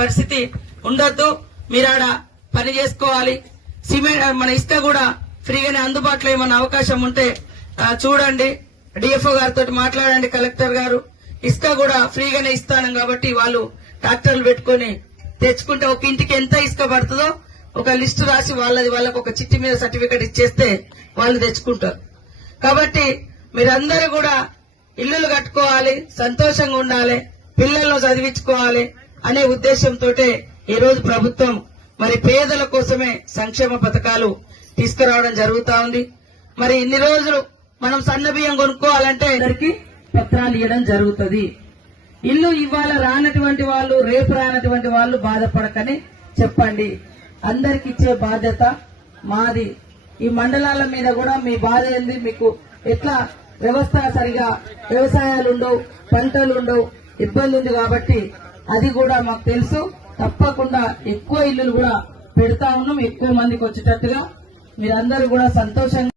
పరిస్థితి ఉండొద్దు. మీరు ఆడ పని చేసుకోవాలి. సిమెంట్ మన ఇసుక కూడా ఫ్రీగానే అందుబాటులో ఏమన్నా అవకాశం ఉంటే చూడండి. డిఎఫ్ఓ గారితో మాట్లాడండి. కలెక్టర్ గారు ఇసుక కూడా ఫ్రీగానే ఇస్తాను కాబట్టి వాళ్ళు ట్రాక్టర్లు పెట్టుకుని తెచ్చుకుంటే ఒక ఇంటికి ఎంత ఇసుక పడుతుందో ఒక లిస్టు రాసి వాళ్ళకు ఒక చిట్టి మీద సర్టిఫికెట్ ఇచ్చేస్తే వాళ్ళు తెచ్చుకుంటారు. కాబట్టి మీరందరూ కూడా ఇల్లులు కట్టుకోవాలి, సంతోషంగా ఉండాలి, పిల్లలను చదివించుకోవాలి అనే ఉద్దేశంతో ఈ రోజు ప్రభుత్వం మరి పేదల కోసమే సంక్షేమ పథకాలు తీసుకురావడం జరుగుతా ఉంది. మరి ఇన్ని రోజులు మనం సన్న బియ్యం కొనుక్కోవాలంటే అందరికి పత్రాలు ఇవ్వడం జరుగుతుంది. ఇల్లు ఇవాళ రానటువంటి వాళ్ళు, రేపు రానటువంటి వాళ్ళు బాధపడకని చెప్పండి. అందరికి ఇచ్చే బాధ్యత మాది. ఈ మండలాల మీద కూడా మీ బాధ ఏంది, మీకు ఎట్లా వ్యవస్థ సరిగా వ్యవసాయాలు ఉండవు, పంటలు ఉండవు, ఇబ్బంది ఉంది కాబట్టి అది కూడా మాకు తెలుసు. తప్పకుండా ఎక్కువ ఇల్లులు కూడా పెడతా ఉన్నాం, ఎక్కువ మందికి వచ్చేటట్టుగా. మీరందరూ కూడా సంతోషంగా